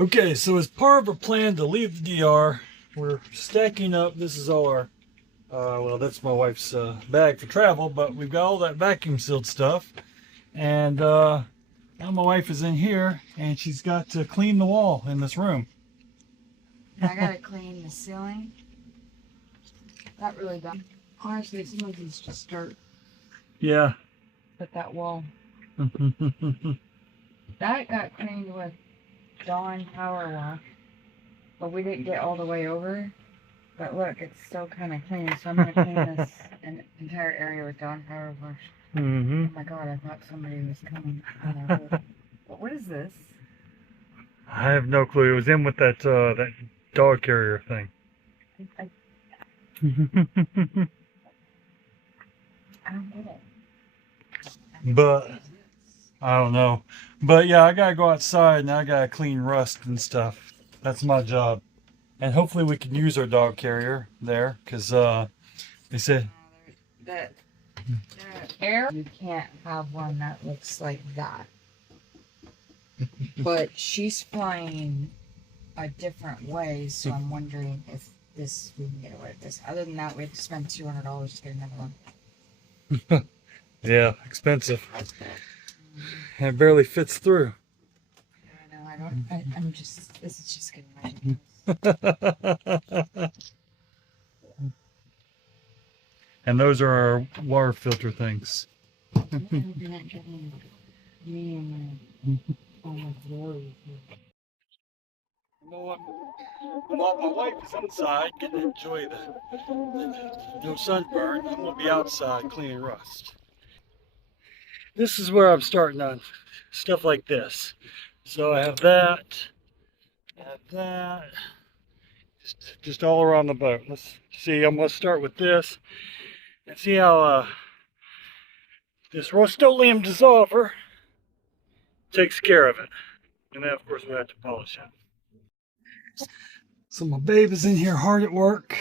Okay, so as part of our plan to leave the DR, we're stacking up. This is all our, well, that's my wife's bag for travel, but we've got all that vacuum sealed stuff. And now my wife is in here and she's got to clean the wall in this room. I gotta clean the ceiling. That really bad. Honestly, some of these just dirt. Yeah. But that wall. That got cleaned with Dawn power wash. But we didn't get all the way over. But look, it's still kind of clean. So I'm going to clean this entire area with Dawn power wash. Mm-hmm. Oh my god, I thought somebody was coming. But what is this? I have no clue. It was in with that that dog carrier thing. I don't get it. But I don't know. But yeah, I gotta go outside and I gotta clean rust and stuff. That's my job. And hopefully we can use our dog carrier there, because they said that air, you can't have one that looks like that. But she's flying a different way, so I'm wondering if this we can get away with this. Other than that, we have to spend $200 to get another one. yeah, expensive. And it barely fits through. I know, I'm just, this is just getting my And those are our water filter things. While my wife is inside getting to enjoy the no sunburn, I'm going to be outside cleaning rust. This is where I'm starting on stuff like this. So I have that, just all around the boat. Let's see, I'm going to start with this and see how this Rust-Oleum dissolver takes care of it. And then of course we have to polish it. So my babe is in here hard at work,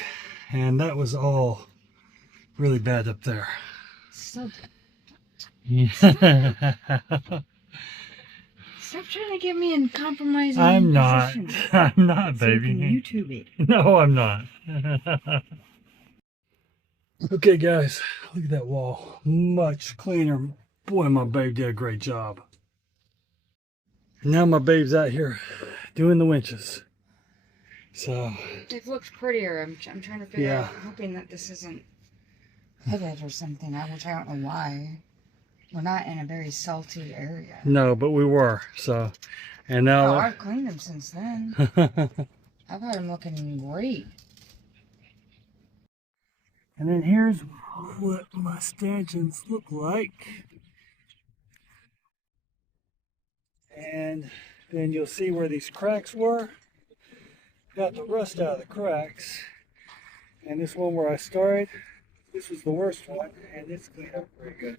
and that was all really bad up there. So Yeah. stop trying to get me in compromising I'm not. positions. I'm not, So baby. you can YouTube it. No, I'm not. Okay, guys, look at that wall. Much cleaner. Boy, my babe did a great job. Now my babe's out here doing the winches. So It looks prettier. I'm trying to figure out. I'm hoping that this isn't hooded or something. Which I don't know why. We're not in a very salty area. no, but we were. So, and now Oh, I've cleaned them since then. I've had them looking great. and then here's what my stanchions look like. And then you'll see where these cracks were. Got the rust out of the cracks. And this one where I started, this was the worst one, and it's cleaned up pretty good.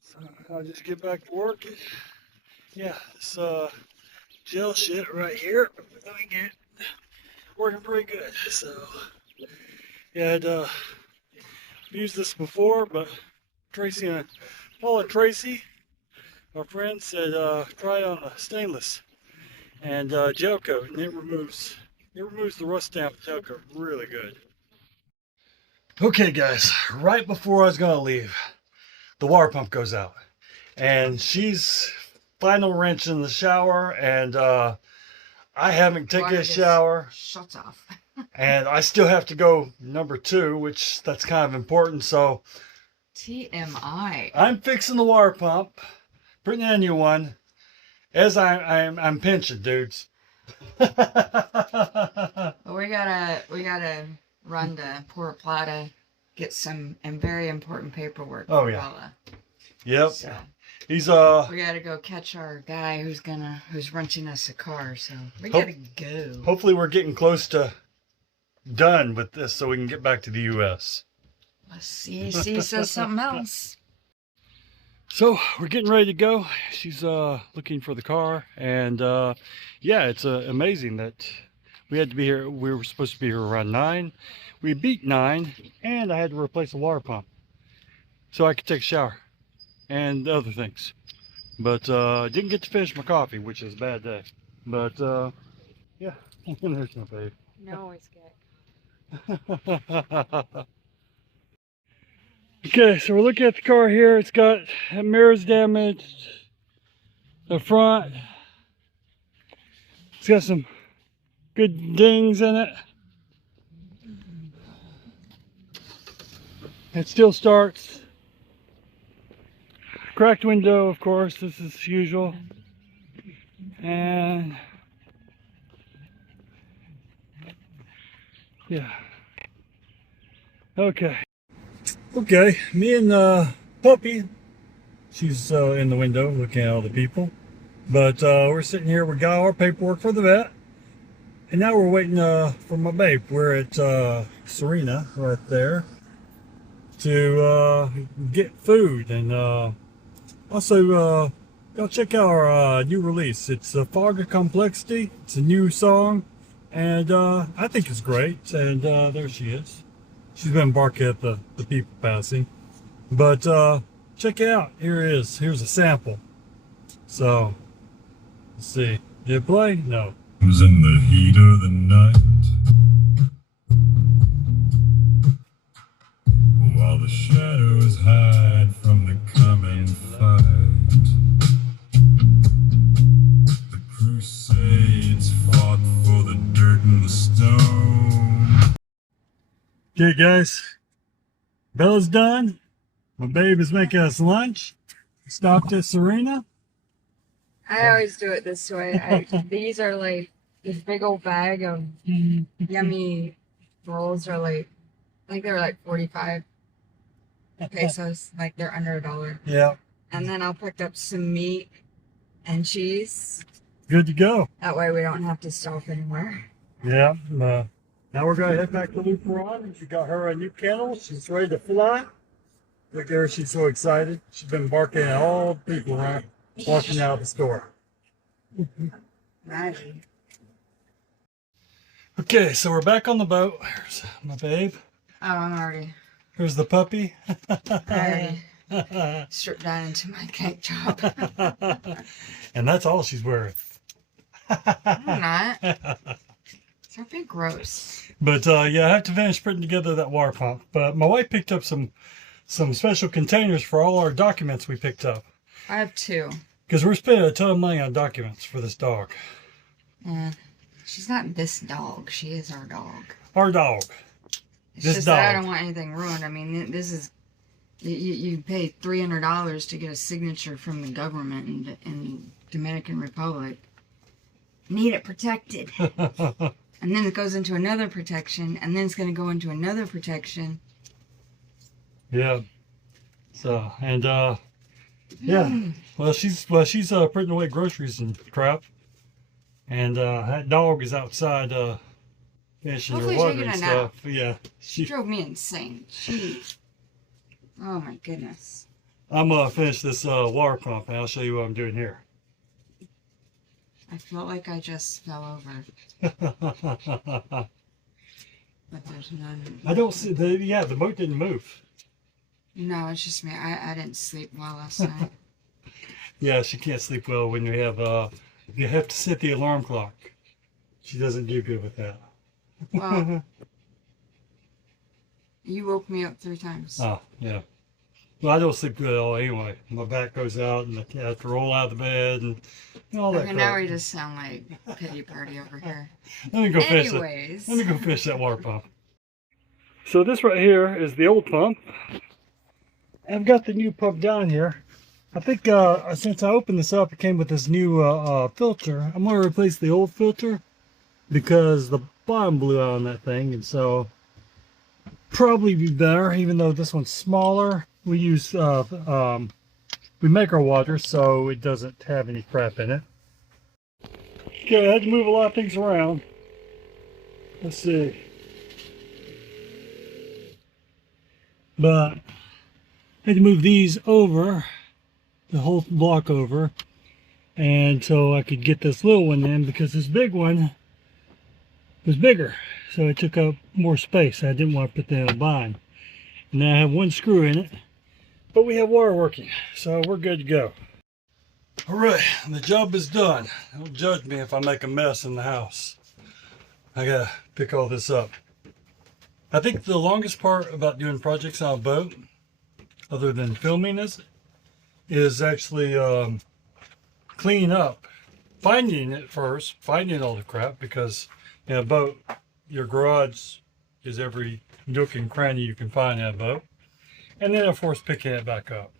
So I'll just get back to work. Yeah, this gel shit right here, let me get working pretty good. So yeah, I'd used this before, but Tracy and Paul and Tracy, our friends, said try it on a stainless and gel coat, and it removes the rust down the gel coat really good. Okay, guys, right before I was gonna leave, the water pump goes out, and she's final wrench in the shower, and I haven't taken a shower. Shut off. And I still have to go number 2, which that's kind of important. So TMI. I'm fixing the water pump, putting in a new one, as I'm pinching, dudes. Well, we gotta run to Puerto Plata, get some very important paperwork. Oh, for yeah. Bella. Yep. So He's we gotta go catch our guy who's renting us a car. So we gotta go. Hopefully we're getting close to done with this so we can get back to the US. CAC says something else. So we're getting ready to go. She's looking for the car, and yeah, it's amazing that we had to be here. We were supposed to be here around 9. We beat 9, and I had to replace the water pump so I could take a shower and other things. But didn't get to finish my coffee, which is a bad day. But yeah, there's my babe. No, it's good. Okay, so we're looking at the car here. It's got mirrors damaged, the front. It's got some good dings in it. It still starts. Cracked window, of course, this is usual. And yeah. Okay, me and Puppy, she's in the window looking at all the people. But we're sitting here, we got our paperwork for the vet. And now we're waiting for my babe. We're at Serena right there to get food. And also, go check out our new release. It's Fog of Complexity. It's a new song. And I think it's great. And there she is. She's been barking at the people passing. But check it out. Here it is. Here's a sample. So, let's see. Did it play? No. Was in the heat of the night, while the shadows hide from the coming fight. The crusades fought for the dirt and the stone. Okay, guys. Bella's done. My babe is making us lunch. Stopped at Serena. I always do it this way. These are like this big old bag of yummy rolls are like, I think they were like 45 pesos, like they're under $1. Yeah. And then I'll pick up some meat and cheese. Good to go. That way we don't have to stop anywhere. Yeah. Now we're going to head back to Liveaboard. She got her a new kennel. She's ready to fly. Look at her. She's so excited. She's been barking at all the people around, walking out of the store. Magic. Okay, so we're back on the boat. Here's my babe. Oh, I'm already. Here's the puppy. I already stripped down into my tank top. And that's all she's wearing. I'm not. It's a bit gross. But yeah, I have to finish putting together that water pump. But my wife picked up some special containers for all our documents we picked up. I have 2. Because we're spending a ton of money on documents for this dog. She's not this dog. She is our dog. Our dog. It's This just dog. that I don't want anything ruined. I mean, this is... You pay $300 to get a signature from the government in Dominican Republic. Need it protected. And then it goes into another protection. And then it's going to go into another protection. Yeah. So, and yeah. Well, she's putting away groceries and crap. And that dog is outside finishing her Hopefully water taking and a stuff. Yeah. She drove me insane. Oh my goodness. I'm gonna finish this water pump and I'll show you what I'm doing here. I felt like I just fell over. But there's none. I don't see the boat didn't move. No, it's just me. I didn't sleep well last night. Yeah, she can't sleep well when you have to set the alarm clock. She doesn't do good with that. Well, you woke me up 3 times. Oh, yeah. Well, I don't sleep good at all anyway. My back goes out and I have to roll out of the bed and all that Okay, crap. now we just sound like pity party over here. Let me go finish it. Anyways. Let me go finish that water pump. So this right here is the old pump. I've got the new pump down here. I think since I opened this up, it came with this new filter. I'm going to replace the old filter because the bottom blew out on that thing, and so probably be better. Even though this one's smaller, we use we make our water so it doesn't have any crap in it. Okay, I had to move a lot of things around. Let's see. But I had to move these over, the whole block over, and so I could get this little one in because this big one was bigger, so it took up more space. I didn't want to put that in a bind. And now I have one screw in it, but we have water working, so we're good to go. All right, the job is done. Don't judge me if I make a mess in the house. I gotta pick all this up. I think the longest part about doing projects on a boat, other than filming this, is actually cleaning up. Finding it first, finding all the crap, because in a boat, your garage is every nook and cranny you can find in a boat. And then, of course, picking it back up.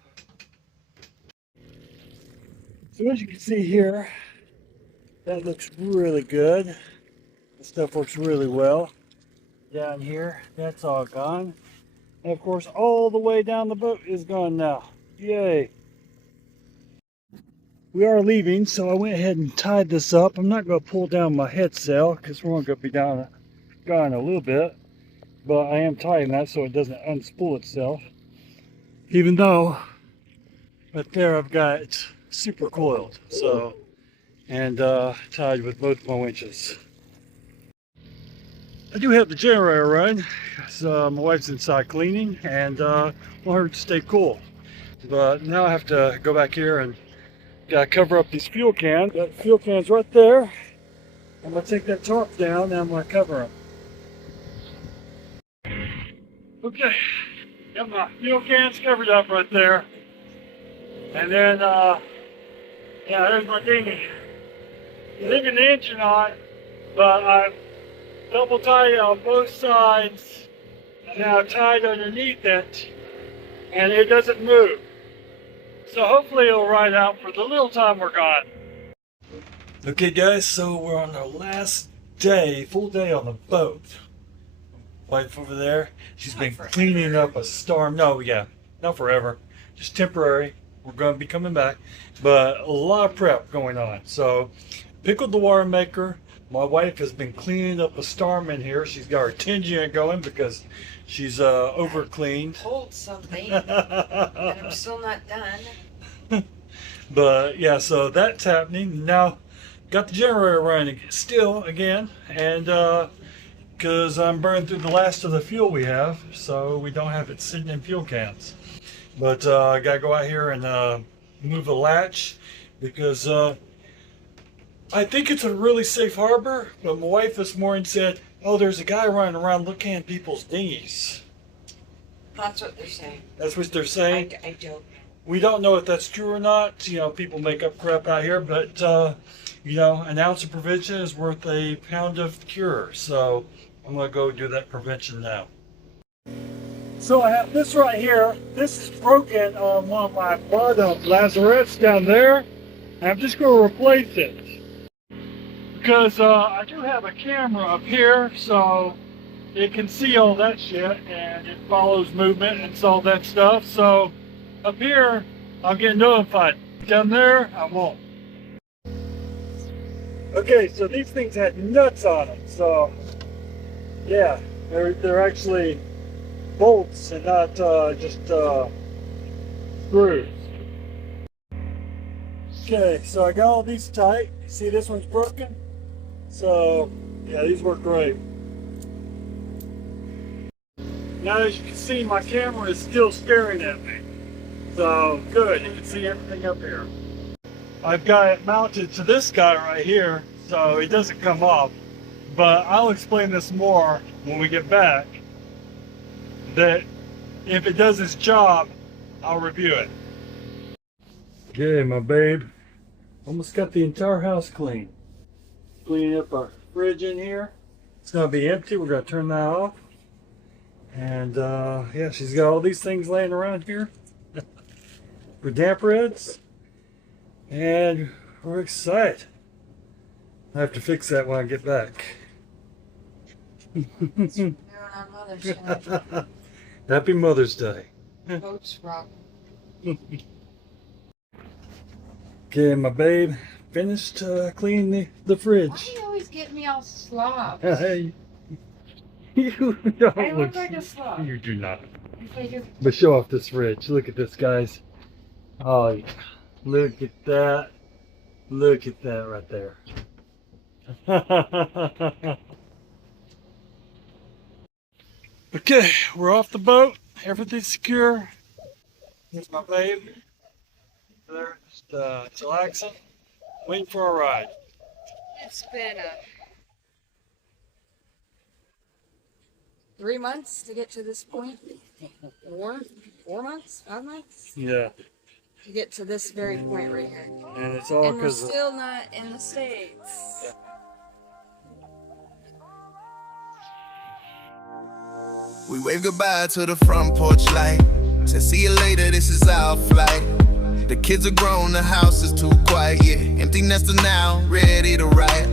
So as you can see here, that looks really good. The stuff works really well. Down here, that's all gone. And of course, all the way down the boat is gone now. Yay! We are leaving, so I went ahead and tied this up. I'm not going to pull down my head sail because we're going to be gone a little bit. But I am tying that so it doesn't unspool itself. Even though, right there I've got it super coiled. So, and tied with both my winches. I do have the generator running. So my wife's inside cleaning and want her to stay cool. But now I have to go back here and gotta cover up these fuel cans. Got the fuel cans right there. I'm gonna take that tarp down and I'm gonna cover them. Okay, got my fuel cans covered up right there. And then, yeah, there's my dinghy. Leaving the engine on, but I'm double tied on both sides. Now tied underneath it, and it doesn't move. So hopefully it'll ride out for the little time we're gone. Okay guys, so we're on our last day, full day on the boat. Wife over there, she's been cleaning up a storm. No, yeah, not forever, just temporary. We're going to be coming back, but a lot of prep going on. So, pickled the water maker. My wife has been cleaning up a storm in here. She's got her tinge unit going because she's over cleaned. Pulled something, and I'm still not done. But yeah, so that's happening. Now, got the generator running still again, and because I'm burning through the last of the fuel we have, so we don't have it sitting in fuel cans. But I gotta go out here and move the latch because I think it's a really safe harbor. But my wife this morning said, "Oh, there's a guy running around looking at people's dinghies." That's what they're saying. That's what they're saying. I don't. We don't know if that's true or not. You know, people make up crap out here, but you know, an ounce of prevention is worth a pound of cure. So I'm gonna go do that prevention now. So I have this right here. This is broken on one of my bottom lazarets down there. And I'm just going to replace it. Because I do have a camera up here, so it can see all that shit and it follows movement and all that stuff. So up here, I'll get notified. Down there, I won't. Okay, so these things had nuts on them. So yeah, they're actually bolts and not just screws. Okay, so I got all these tight. See, this one's broken. So yeah, these work great. Now as you can see, my camera is still staring at me. So good, you can see everything up here. I've got it mounted to this guy right here, so it doesn't come off. But I'll explain this more when we get back. That if it does its job, I'll review it. Okay, my babe. Almost got the entire house clean. Cleaning up our fridge in here. It's gonna be empty. We're gonna turn that off. And yeah, she's got all these things laying around here for damp reds. And we're excited. I have to fix that when I get back. On Mother's Day. Happy Mother's Day. Boats rock. Okay, my babe finished cleaning the fridge. Why do you always get me all slob? Hey, you don't I look like a slob. You do not. If I do. But show off this fridge. Look at this, guys. Oh, yeah. Look at that. Look at that right there. Okay, we're off the boat. Everything's secure. Here's my babe. there, just chillaxing, waiting for a ride. It's been 3 months to get to this point. 4 months, 5 months Yeah, to get to this very point right here. and it's all And we're because of still not in the States. We wave goodbye to the front porch light. Said see you later, this is our flight. The kids are grown, the house is too quiet, yeah. Empty nester now, ready to riot.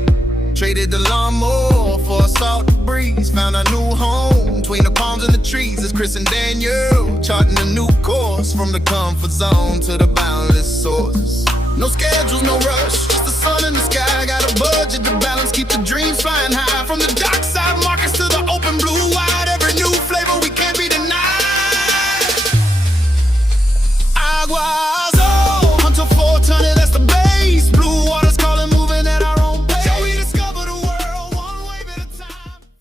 Traded the lawnmower for a salt breeze. Found a new home between the palms and the trees. It's Chris and Danielle charting a new course. From the comfort zone to the boundless source. No schedules, no rush, just the sun in the sky. Got a budget to balance, keep the dreams flying high. From the